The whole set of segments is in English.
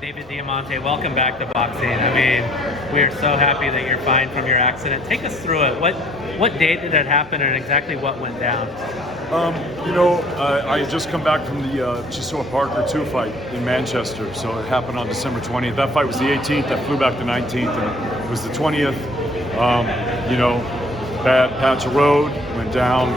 David Diamante, welcome back to boxing. I mean, we are so happy that you're fine from your accident. Take us through it. What date did it happen, and exactly what went down? I had just come back from the Chisora Parker 2 fight in Manchester, so it happened on December 20th. That fight was the 18th. I flew back the 19th, and it was the 20th. Bad patch of road, went down.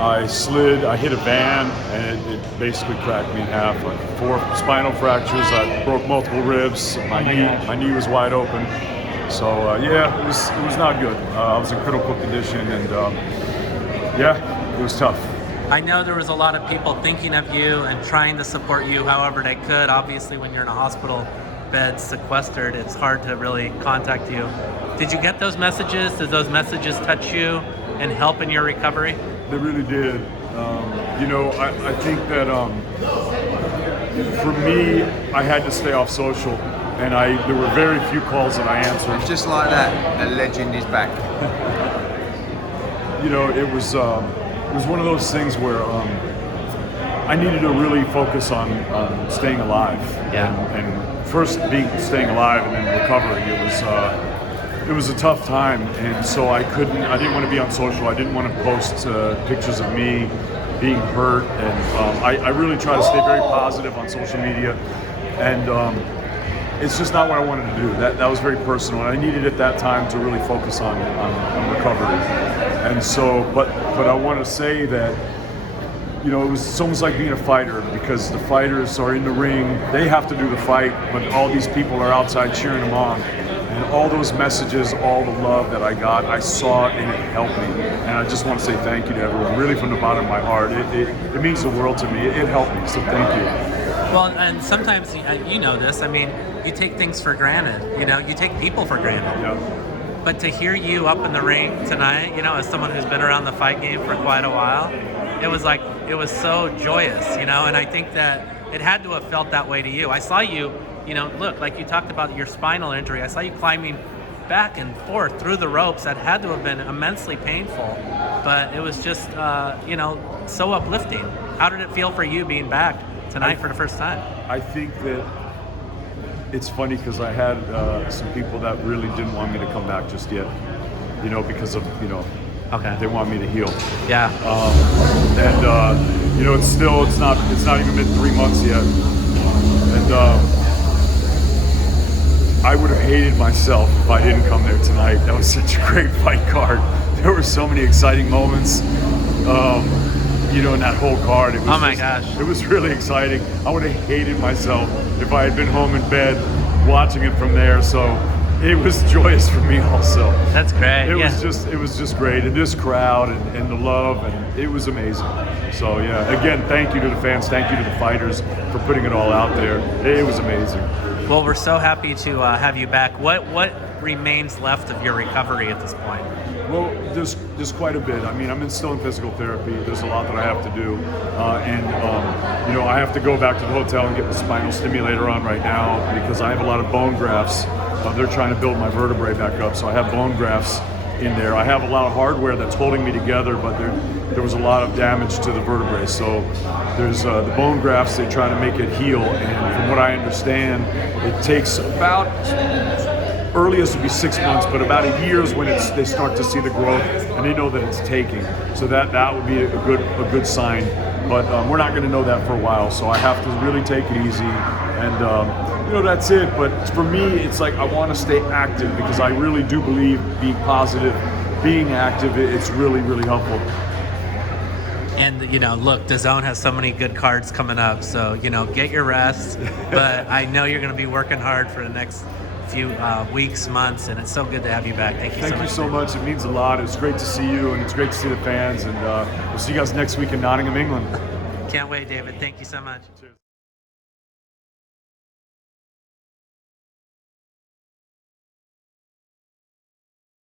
I slid, I hit a van, and it basically cracked me in half. 4 spinal fractures, I broke multiple ribs, my knee was wide open. So it was not good. I was in critical condition, and it was tough. I know there was a lot of people thinking of you and trying to support you however they could. Obviously, when you're in a hospital bed sequestered, it's hard to really contact you. Did you get those messages? Did those messages touch you and help in your recovery? They really did. I think that for me, I had to stay off social, and there were very few calls that I answered. Just like that, a legend is back. It was one of those things where I needed to really focus on staying alive. Yeah. And first staying alive and then recovering. It was a tough time, and so I didn't want to be on social. I didn't want to post pictures of me being hurt, and I really try to stay very positive on social media, and it's just not what I wanted to do. That was very personal, and I needed at that time to really focus on recovery. And so, but I want to say that, it's almost like being a fighter, because the fighters are in the ring, they have to do the fight, but all these people are outside cheering them on. And all those messages, all the love that I got, I saw it and it helped me. And I just want to say thank you to everyone, really from the bottom of my heart. It means the world to me. It helped me, so thank you. Well, and sometimes, you know this, I mean, you take things for granted, you take people for granted. Yeah. But to hear you up in the ring tonight, as someone who's been around the fight game for quite a while, it was so joyous, and I think that it had to have felt that way to you. I saw you, look, like you talked about your spinal injury, I saw you climbing back and forth through the ropes. That had to have been immensely painful, but it was just, so uplifting. How did it feel for you being back tonight for the first time? I think that it's funny because I had some people that really didn't want me to come back just yet, because of, okay, they want me to heal. Yeah. It's not even been 3 months yet. And I would have hated myself if I didn't come there tonight. That was such a great fight card. There were so many exciting moments, in that whole card. It was oh my gosh. It was really exciting. I would have hated myself if I had been home in bed watching it from there. So it was joyous for me also. That's great. It was just great. And this crowd and the love, and it was amazing. So again, thank you to the fans, thank you to the fighters for putting it all out there. It was amazing. Well, we're so happy to have you back. What remains left of your recovery at this point? Well, there's quite a bit. I mean, I'm still in physical therapy. There's a lot that I have to do, I have to go back to the hotel and get the spinal stimulator on right now because I have a lot of bone grafts. They're trying to build my vertebrae back up, so I have bone grafts in there. I have a lot of hardware that's holding me together, but there was a lot of damage to the vertebrae. So there's the bone grafts. They try to make it heal, and from what I understand, it takes about, earliest would be 6 months, but about a year is when they start to see the growth, and they know that it's taking. So that would be a good sign. But we're not going to know that for a while, so I have to really take it easy, and that's it. But for me, it's like I want to stay active because I really do believe being positive, being active, it's really, really helpful. And, look, DAZN has so many good cards coming up, so, get your rest. But I know you're going to be working hard for the next few weeks, months, and it's so good to have you back. Thank you so much. It means a lot. It's great to see you, and it's great to see the fans, and we'll see you guys next week in Nottingham, England. Can't wait, David. Thank you so much. Cheers.